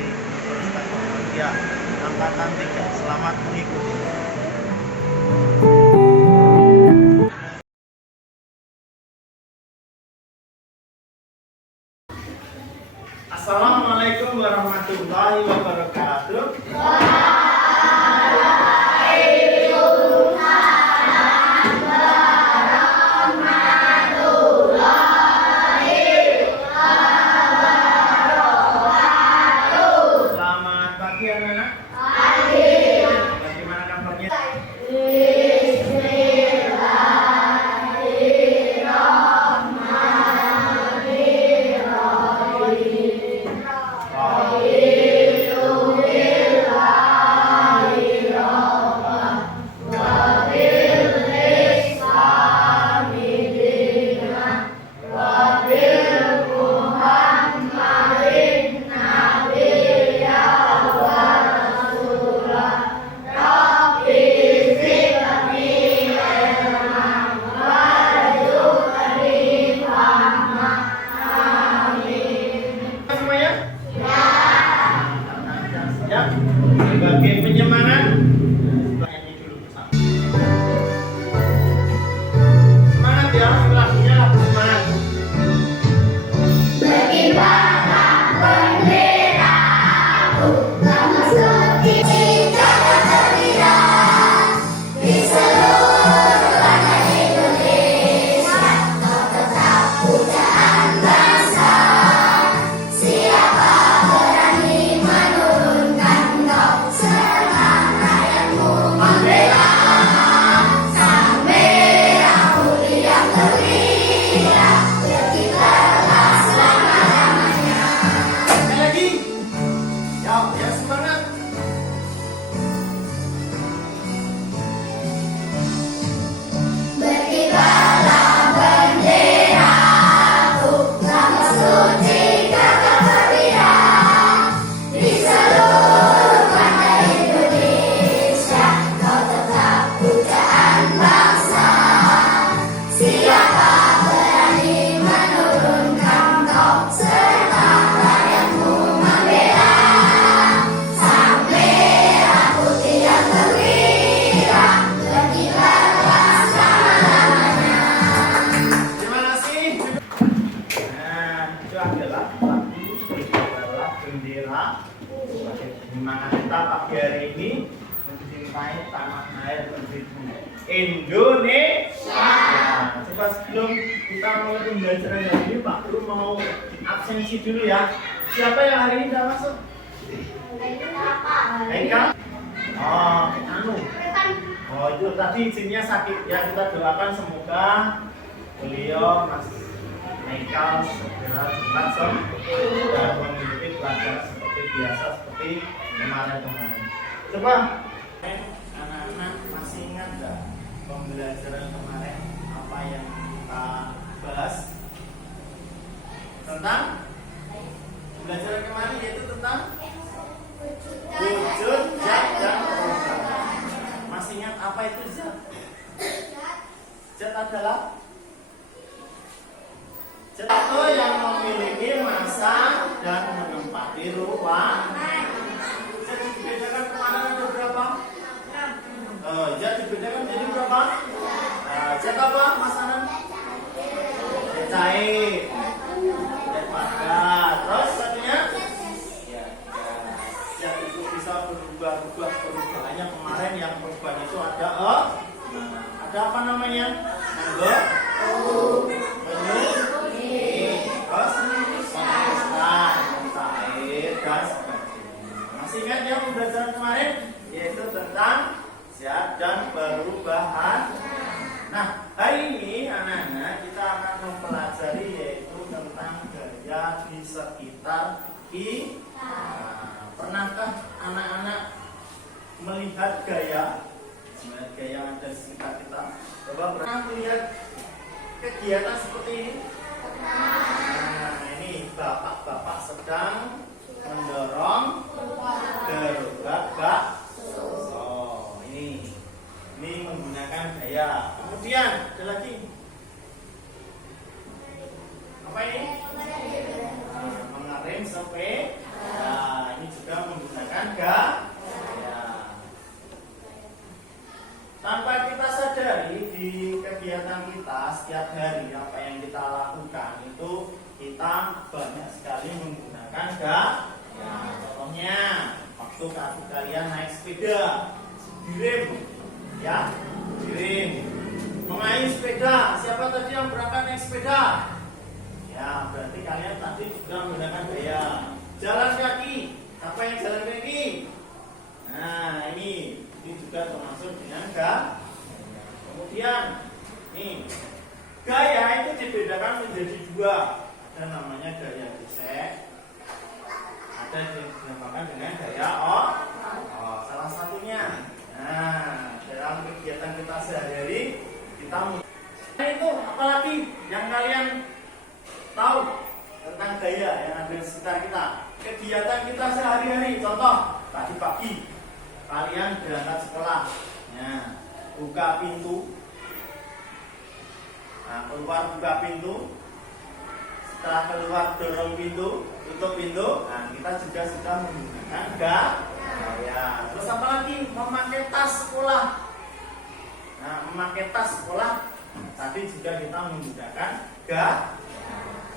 dari Universitas Muhammadiyah Angkatan 3. Selamat mengikuti. Assalamualaikum warahmatullahi wabarakatuh. Selamat pagi anak-anak. Bagaimana kabarnya? Ya, sebagai penyemangat nyanyi dulu bersama. Semangat ya, lagunya lagu semangat. Berkibarlah benderamu, memasuki jagat gembira di seluruh tanah Indonesia. Kau tetap pujaan bangsa. Siapa berani menurunkan kau? Serang rakyatmu membela sang merah putih yang gembira. Berkibarlah selama-lamanya. Sekali lagi. Ya, yang semangat. Berkibarlah benderamu, nama suci kata berbeda di seluruh tanah Indonesia. Kau tetap pujaan bangsa. Siapa berani menurunkan kau? Serta rakyatmu membela sang merah putih yang gembira. Berkibarlah selama-lamanya. Terima kasih. Nah, itu adalah lagu Berkibarlah Bendera sebagai penyemangat kita pagi hari ini mencintai tanah air negeriku Indonesia. Nah, coba sebelum kita mulai pembelajaran hari ini, Pak Guru mau absensi dulu ya. Siapa yang hari ini sudah masuk? Haikal? Oh, anu. Oh, itu tadi izinnya sakit ya. Kita doakan semoga beliau Mas Haikal segera cepat sembuh dan mengikuti pelajaran seperti biasa seperti kemarin-kemarin. Coba anak-anak masih ingat nggak pembelajaran kemarin apa yang kita bahas tentang pembelajaran kemarin, yaitu tentang wujud, zat, dan perubahan. Masih ingat apa itu zat? Zat adalah zat itu yang memiliki massa dan menempati ruang. Zat dibedakan kemarin ada berapa? Zat dibedakan jadi berapa? Zat apa, Mas Anan? Zat cair, zat padat. Terus satunya? Zat itu bisa berubah-ubah. Perubahannya kemarin yang perubahan itu ada apa namanya? Terus cair dan sebagainya. Masih ingat ya pembelajaran kemarin, yaitu tentang zat dan perubahan. Nah, hari ini anak-anak kita akan mempelajari yaitu tentang gaya di sekitar kita. Pernahkah anak-anak melihat gaya yang ada di sekitar kita? Coba pernah melihat kegiatan seperti ini? Nah, ini bapak-bapak sedang mendorong gerobak bakso. Ini menggunakan gaya. Kemudian ada lagi. Apa ini? Mengerem sepeda. Ini Untuk kalian naik sepeda, direm, ya, direm. Mengayuh sepeda, siapa tadi yang berangkat naik sepeda? Ya, berarti kalian tadi sudah menggunakan gaya. Jalan kaki, apa yang jalan kaki? Nah, ini juga termasuk dengan gaya. Kemudian, nih, gaya itu dibedakan menjadi dua. Ada namanya gaya gesek, ada yang dinamakan dengan gaya salah satunya. Nah, dalam kegiatan kita sehari-hari kita itu apalagi yang kalian tahu tentang gaya yang ada di sekitar kita. Kegiatan kita sehari-hari, contoh tadi pagi kalian berangkat sekolah, nah, buka pintu, nah, keluar buka pintu, setelah keluar dorong pintu, tutup pintu. Nah, kita juga sudah menggunakan gaya. Terus apa lagi? Memakai tas sekolah. Nah, memakai tas sekolah tadi juga kita menggunakan gaya.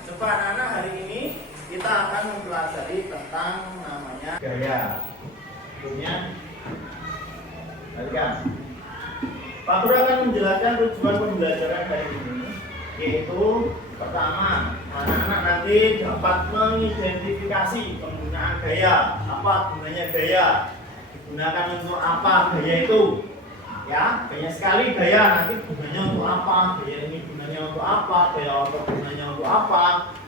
Coba anak-anak, hari ini kita akan mempelajari tentang namanya gaya. Tentunya, perhatikan. Pak Guru akan menjelaskan tujuan pembelajaran hari ini, yaitu pertama, anak-anak nanti dapat mengidentifikasi penggunaan gaya. Apa gunanya gaya? Digunakan untuk apa gaya itu? Ya, banyak sekali gaya. Nanti gunanya untuk apa? Gaya ini gunanya untuk apa? Gaya otot gunanya untuk apa?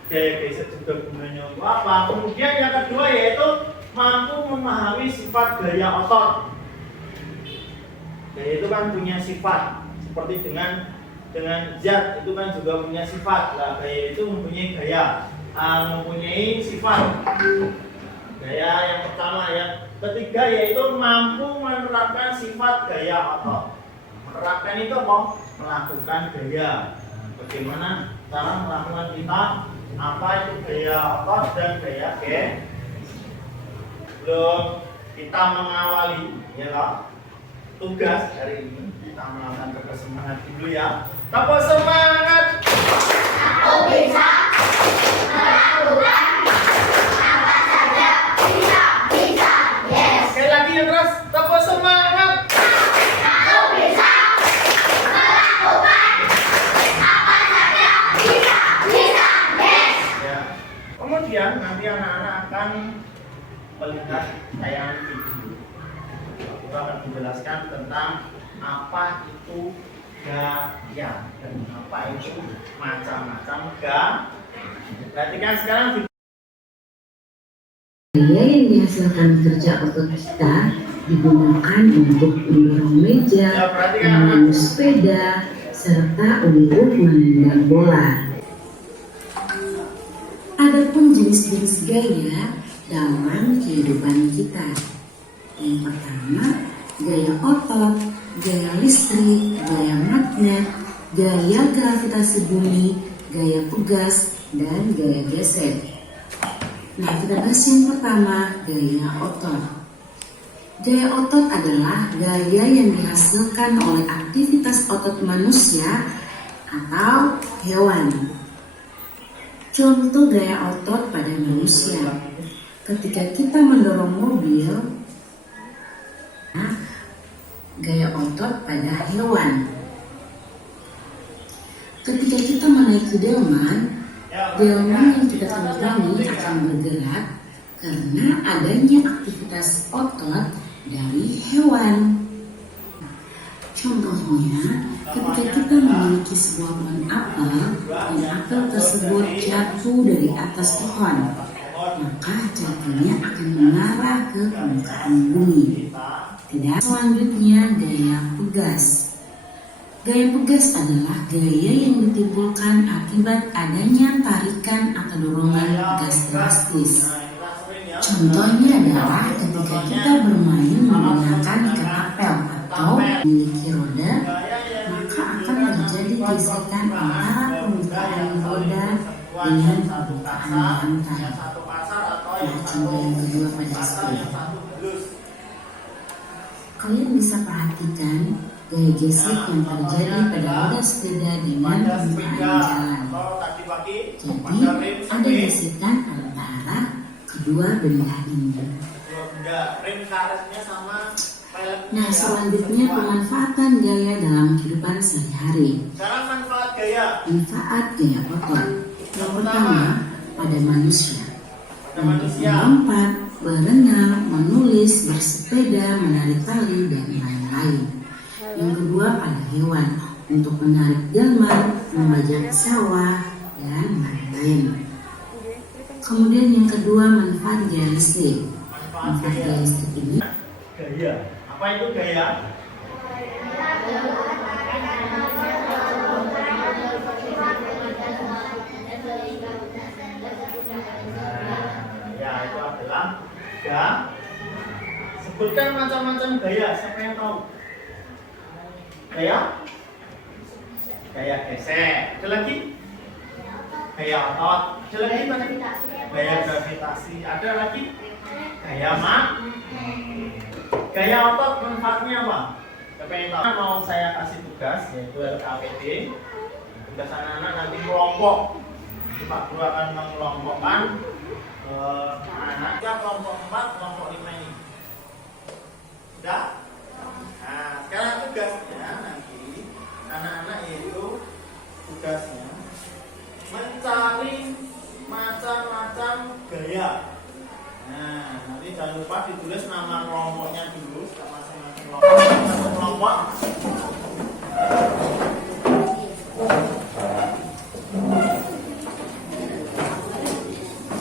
Gaya gesek juga gunanya untuk apa? Kemudian yang kedua yaitu mampu memahami sifat gaya otot. Gaya itu kan punya sifat, seperti dengan zat itu kan juga punya sifat. Nah, gaya itu mempunyai gaya, mempunyai sifat. Gaya yang pertama, yang ketiga yaitu mampu menerapkan sifat gaya otot. Menerapkan itu apa? Melakukan gaya. Bagaimana cara melakukan kita? Apa itu gaya otot dan gaya gesek? Belum kita mengawali, ya loh, tugas hari ini kita melakukan tugas semangat dulu ya. Tepuk semangat. Aku bisa melakukan apa saja. Bisa, yes. Sekali lagi yang keras, tepuk semangat. Aku bisa melakukan apa saja. Bisa, yes. Ya. Kemudian nanti anak-anak akan melihat tayangan video. Kita akan menjelaskan tentang apa itu gaya dan apa itu macam-macam gaya. Perhatikan sekarang video. Gaya yang dihasilkan kerja otot kita digunakan untuk mendorong meja, mengayuh sepeda, serta untuk menendang bola. Adapun jenis-jenis gaya dalam kehidupan kita. Yang pertama, gaya otot, gaya listrik, gaya magnet, gaya gravitasi bumi, gaya pegas, dan gaya gesek. Nah, kita bahas yang pertama, gaya otot. Gaya otot adalah gaya yang dihasilkan oleh aktivitas otot manusia atau hewan. Contoh gaya otot pada manusia. Ketika kita mendorong mobil, gaya otot pada hewan. Ketika kita menaiki delman yang kita tumpangi akan bergerak karena adanya aktivitas otot dari hewan. Contohnya, ketika kita memiliki sebuah pohon apel dan apel tersebut jatuh dari atas pohon, maka jatuhnya akan mengarah ke permukaan bumi. Tidak. Selanjutnya, gaya pegas. Gaya pegas adalah gaya yang ditimbulkan akibat adanya tarikan atau dorongan gas drastis. Contohnya adalah ketika kita bermain menggunakan ikat apel atau memiliki roda, maka akan terjadi gesekan antara permukaan roda dengan permukaan lantai. Nah, contoh yang kedua pada sepeda. Kalian bisa perhatikan gaya gesek yang terjadi pada roda sepeda dengan permukaan jalan. Jadi, ada gesekan antara kedua benda ini. benda, rem karetnya sama pelek. Nah, selanjutnya pemanfaatan gaya dalam kehidupan sehari. Sekarang manfaat gaya. Manfaat gaya otot. Yang pertama, pada manusia. Untuk Manusia. melompat, berenang, menulis, bersepeda, menarik tali, dan lain-lain. Yang kedua, pada hewan. Untuk menarik delman, membajak sawah, dan lain-lain. Kemudian yang kedua, manfaat gaya listrik. Manfaat gaya listrik ini Gaya. Apa itu gaya? Ya, itu adalah gaya. Sebutkan macam-macam gaya. Siapa yang tahu? Gaya? Gaya gesek. Ada lagi? Gaya otot. Ada lagi mana? Gaya gravitasi. Ada lagi? Gaya mak. Gaya otot manfaatnya apa? Siapa yang tahu? Mau saya kasih tugas yaitu LKPD. Tugas anak-anak nanti kelompok. Pak Guru akan mengelompokkan anak kelompok 4, kelompok 5 ini. Sudah? Nah, sekarang tugasnya nanti anak-anak itu tugasnya mencari macam-macam gaya. Nah, nanti jangan lupa ditulis nama kelompoknya dulu, masing-masing kelompok. Satu kelompok.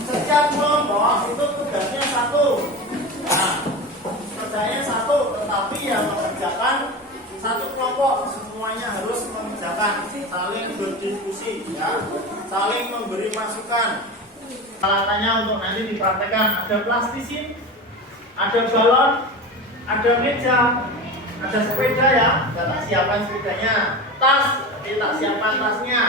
Setiap kelompok itu tugasnya satu. Nah, kerjanya satu, tetapi yang mengerjakan satu kelompok semuanya harus mengerjakan, saling berdiskusi, ya, saling memberi masukan. Alatnya untuk nanti dipraktekkan ada plastisin, ada balon, ada meja, ada sepeda ya, kita siapkan sepedanya, tas, kita siapkan tasnya,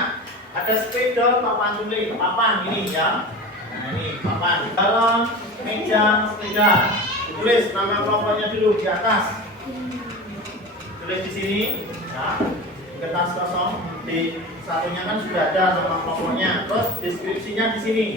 ada sepeda, papan tulis, papan ini ya, nah ini papan, balon, meja, sepeda, ditulis nama kelompoknya dulu di atas, tulis di sini, ya, di kertas kosong, di satunya kan sudah ada nama kelompoknya, terus deskripsinya di sini.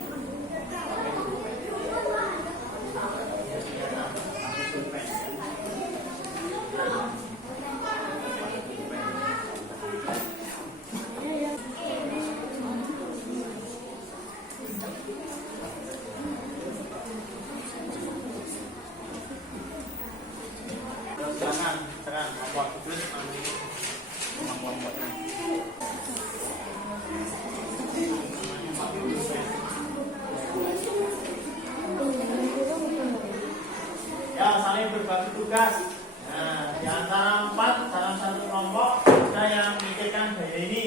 Jangan kelompok tulis nanti nama kelompoknya. Ya, saling berbagi tugas. Nah, di antara 4 dalam satu kelompok ada yang memikirkan gaya ini.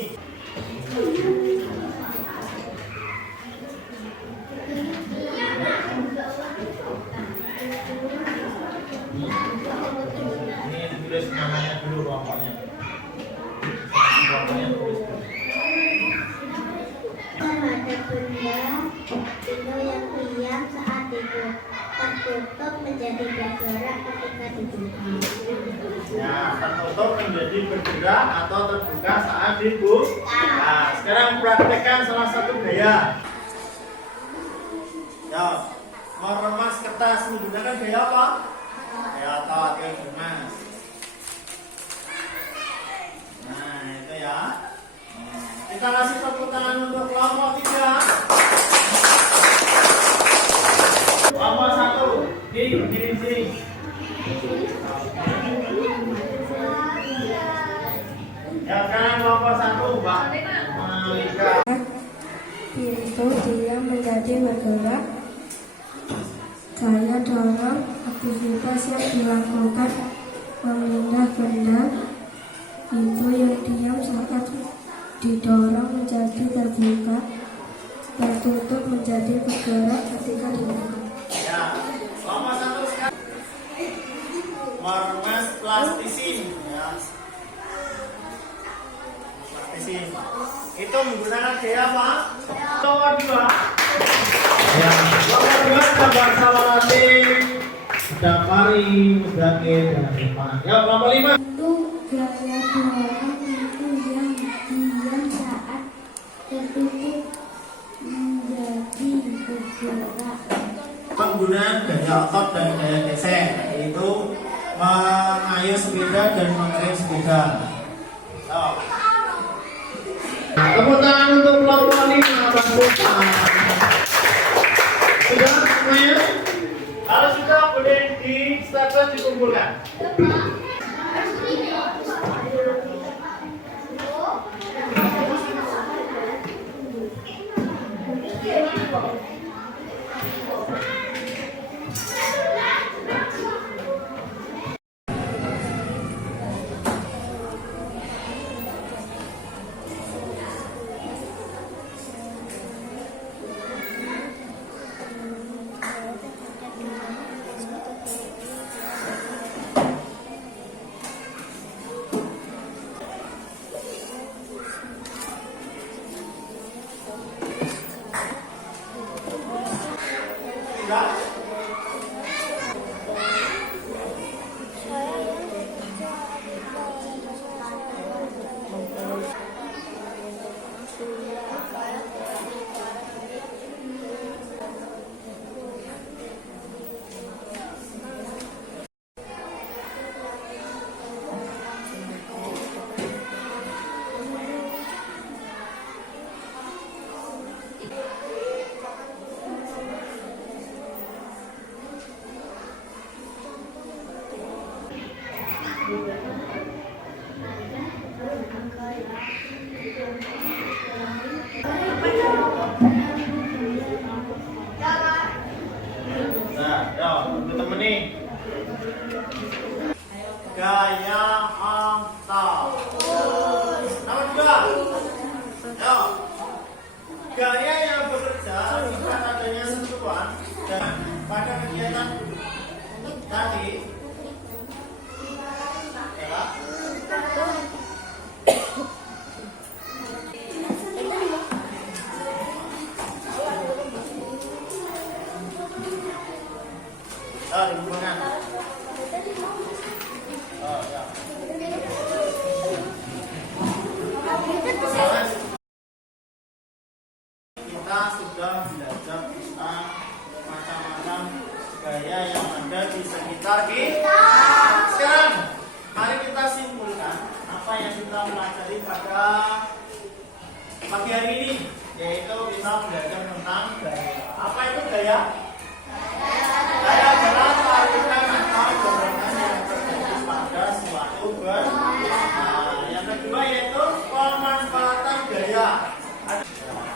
Ini tulis namanya dulu kelompoknya. Kelompoknya tulis dulu. Ada benda yang diam saat tidur, tertutup menjadi bergerak ketika dibuka. Ya, tertutup menjadi bergerak atau terbuka saat dibuka. Nah, sekarang praktekkan salah satu gaya. Ya, meremas kertas menggunakan gaya apa? Gaya otot, gaya remas. Nah, itu ya. Kita kasih tepuk tangan untuk kelompok 3. Kelompok 1, di sini. Ya, sekarang kelompok 1, Mbak Malika. Pintu dia menjadi bergerak. Saya dorong aktivitas yang dilakukan memindah benda. Pintu yang diam saat didorong menjadi terbuka, tertutup menjadi bergerak ketika dibuka. Ya, kelompok 1 sekarang meremas plastisin. Ya. Plastisin. Itu menggunakan gaya apa? Nomor 2. Ya, nomor 2 gambar salawati, ada pari, mudake, dan depan. Ya, kelompok 5. Itu gaya dorong itu yang diam saat tertutup menjadi bergerak. Penggunaan gaya otot dan gaya gesek. merayu sepeda dan mengiring sepeda. Tepuk tangan untuk kelompok 5 Bang. Sudah semuanya? Kalau sudah boleh di staples dikumpulkan. Sudah? Nah, yuk, temen nih. Gaya asal. Nomor 2. Yuk. Gaya yang bekerja saat adanya sentuhan dan pada kegiatan tadi. Ya. Di hubungan. Oh, ya. Kita sudah belajar tentang macam-macam gaya yang ada di sekitar kita. Sekarang, mari kita simpulkan apa yang kita pelajari pada pagi hari ini, yaitu kita belajar tentang gaya. Apa itu gaya? Gaya adalah tarikan atau dorongan yang terjadi pada suatu benda. Yang kedua yaitu pemanfaatan gaya.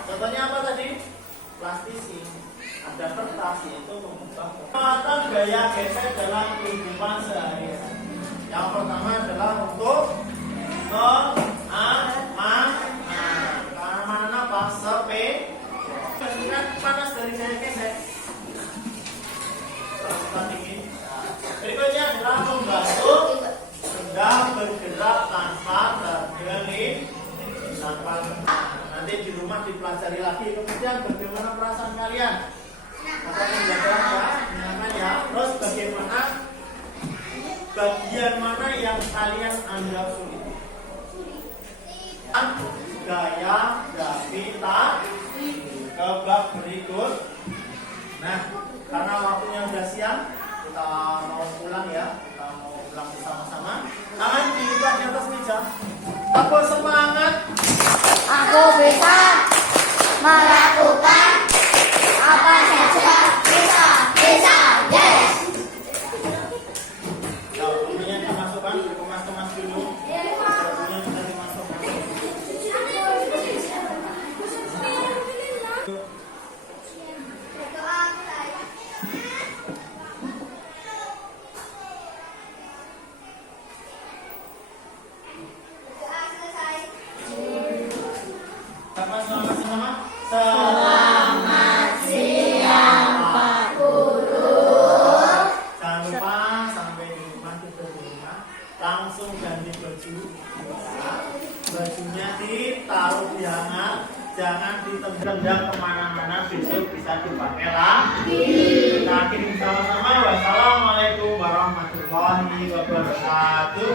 Contohnya apa tadi? Plastisi. Ada kertas yaitu mengubah. Pemanfaatan gaya gesek dalam kehidupan sehari-hari. Yang pertama adalah untuk keamanan apa? Panas dari gaya gesek. Berikutnya adalah membantu benda bergerak tanpa terjadi nanti di rumah dipelajari lagi. Kemudian bagaimana perasaan kalian? Apakah belajar ya? Nyaman ya? Terus bagaimana bagian mana yang kalian anggap sulit? Gaya gravitasi. Ke bab berikut. Nah, karena waktunya sudah siang, kita mau pulang ya. Kita mau pulang bersama-sama. Tangan dilipat di atas meja. Aku semangat. Aku bisa melakukan apa saja. Bisa, yes. Kalau punya dimasukkan, dikemas-kemas dulu. Punya sudah dimasukkan. Selamat sama-sama. Selamat siang, Pak Guru. Jangan lupa sampai di rumah kita di rumah langsung ganti baju. Bajunya ditaruh di hangat, jangan ditendang kemana-mana, besok bisa dipakai lagi. Kita akhiri sama-sama. Wassalamualaikum warahmatullahi wabarakatuh.